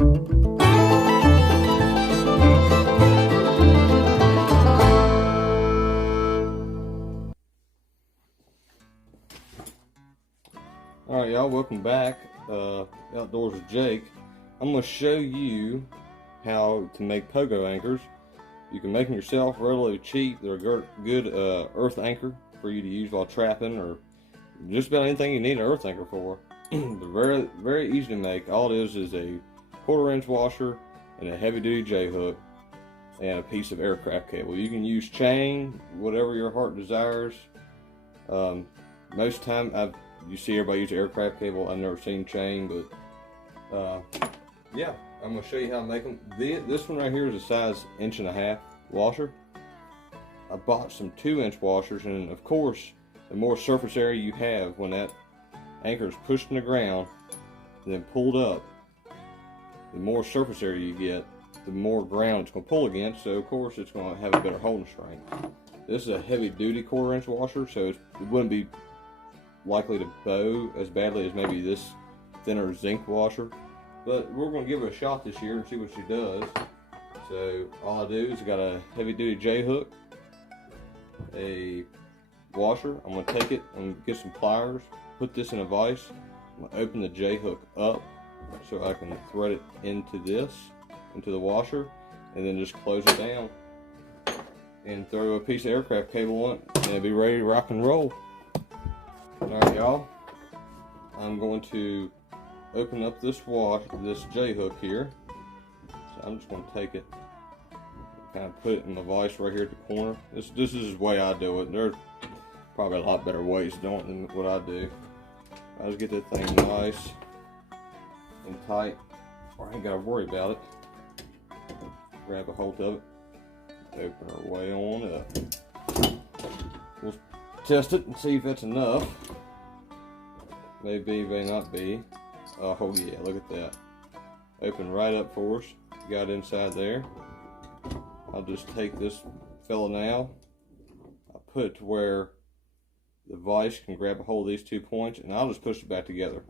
Alright y'all, welcome back. Outdoors with Jake. I'm going to show you how to make pogo anchors. You can make them yourself relatively cheap. They're a good earth anchor for you to use while trapping or just about anything you need an earth anchor for. They're very easy to make. All it is a 1/4 inch washer and a heavy duty J-hook and a piece of aircraft cable. You can use chain, whatever your heart desires. Most time you see everybody use aircraft cable. I've never seen chain, but yeah, I'm going to show you how to make them. This one right here is a size 1.5 inch washer. I bought some 2-inch washers, and of course, the more surface area you have when that anchor is pushed in the ground and then pulled up, the more surface area you get, the more ground it's going to pull against, so of course it's going to have a better holding strength. This is a heavy duty 1/4 inch washer, so it wouldn't be likely to bow as badly as maybe this thinner zinc washer, but we're going to give it a shot this year and see what she does. So all I do is I got a heavy duty J-hook, a washer. I'm going to take it and get some pliers, put this in a vise. I'm going to open the J-hook up so I can thread it into the washer, and then just close it down and throw a piece of aircraft cable on it, and it'll be ready to rock and roll. Alright y'all, I'm going to open up this J-hook here. So I'm just going to take it, kind of put it in the vise right here at the corner. This is the way I do it. There's probably a lot better ways to do it than what I do. I just get that thing nice and tight, or I ain't got to worry about it. Grab a hold of it, open our way on up. We'll test it and see if that's enough. Maybe, may not be. Oh yeah, look at that. Open right up for us. Got inside there. I'll just take this fella now. I'll put it to where the vise can grab a hold of these 2 points, and I'll just push it back together.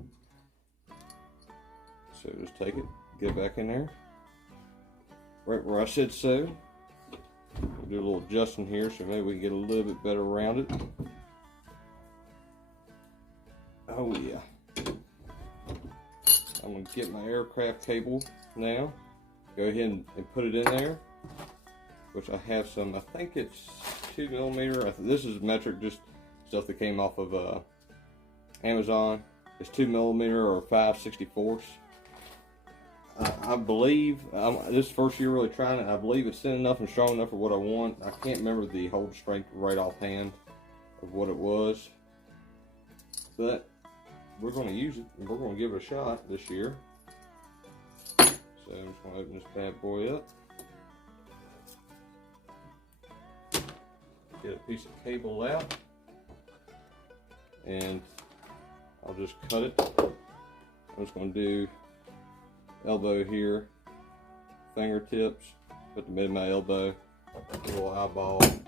So just take it, get it back in there. Right where I said so. We'll do a little adjusting here so maybe we can get a little bit better around it. Oh yeah. I'm going to get my aircraft cable now. Go ahead and put it in there, which I have some, I think it's 2mm. This is metric, just stuff that came off of Amazon. It's 2mm or 5/64. I believe, this first year really trying it, I believe it's thin enough and strong enough for what I want. I can't remember the hold strength right offhand of what it was, but we're going to use it and we're going to give it a shot this year. So I'm just going to open this bad boy up, get a piece of cable out, and I'll just cut it. I'm just going to do elbow here, fingertips, put the mid of my elbow, a little eyeball. I'm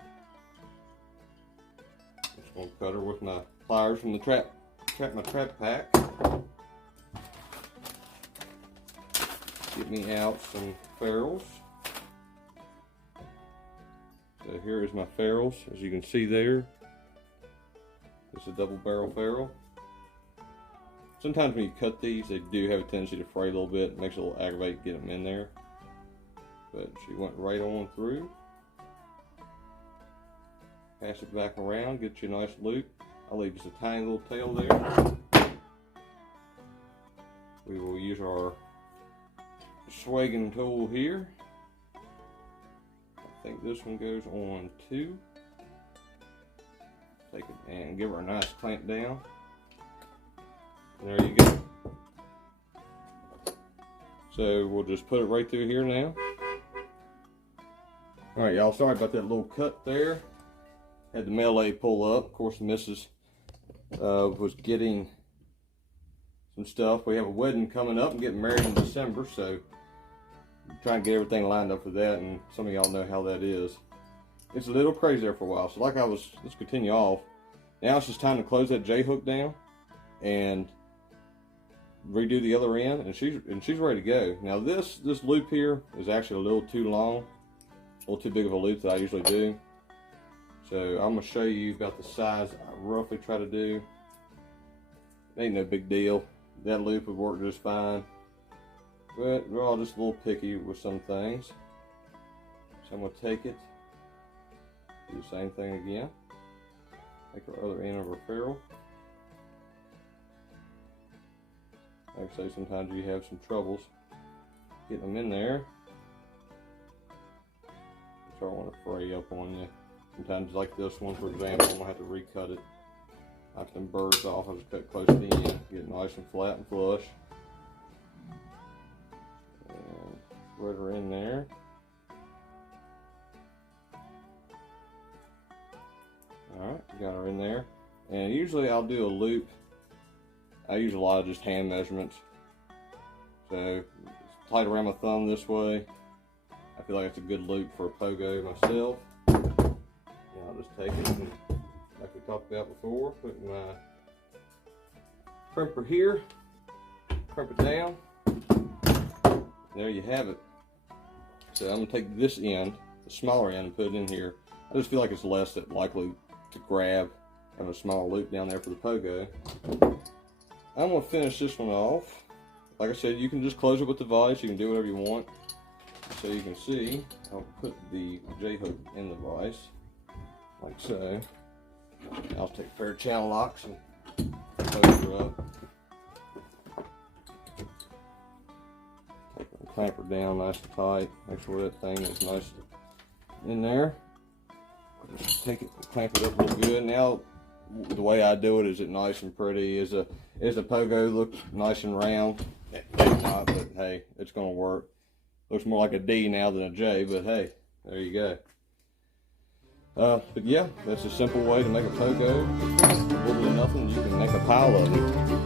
just going to cut her with my pliers from the trap pack. Get me out some ferrules. So here is my ferrules, as you can see there. It's a double barrel ferrule. Sometimes when you cut these, they do have a tendency to fray a little bit. It makes it a little aggravating to get them in there. But she went right on through. Pass it back around, get you a nice loop. I'll leave just a tiny little tail there. We will use our swagging tool here. I think this one goes on too. Take it and give her a nice clamp down. And there you go. So we'll just put it right through here now. Alright y'all, sorry about that little cut there. Had the melee pull up. Of course the missus was getting some stuff. We have a wedding coming up and getting married in December, so I'm trying to get everything lined up for that, and some of y'all know how that is. It's a little crazy there for a while, so let's continue off. Now it's just time to close that J-hook down and redo the other end, and she's ready to go. Now this loop here is actually a little too long, a little too big of a loop that I usually do. So I'm gonna show you about the size I roughly try to do. It ain't no big deal. That loop would work just fine, but we're all just a little picky with some things. So I'm gonna take it, do the same thing again. Take our other end of our ferrule. Like I say, sometimes you have some troubles getting them in there. So I want to fray up on you. Sometimes like this one, for example, I'm going to have to recut it. Knock them burrs off, I'll just cut close to the end. Get it nice and flat and flush. And spread her in there. Alright, got her in there. And usually I'll do a loop. I use a lot of just hand measurements. So, tight around my thumb this way. I feel like it's a good loop for a pogo myself. And I'll just take it and, like we talked about before, put my crimper here, crimp it down. There you have it. So I'm going to take this end, the smaller end, and put it in here. I just feel like it's less likely to grab. Have a small loop down there for the pogo. I'm going to finish this one off. Like I said, you can just close it with the vise. You can do whatever you want. So you can see, I'll put the J-hook in the vise, like so. I'll take a pair of channel locks and close her up. Clamp her down nice and tight. Make sure that thing is nice in there. Just take it, clamp it up real good. Now, the way I do it is it nice and pretty. Is a pogo look nice and round? Maybe not, but hey, it's gonna work. Looks more like a D now than a J, but hey, there you go. But yeah, that's a simple way to make a pogo. A little bit of nothing, you can make a pile of them.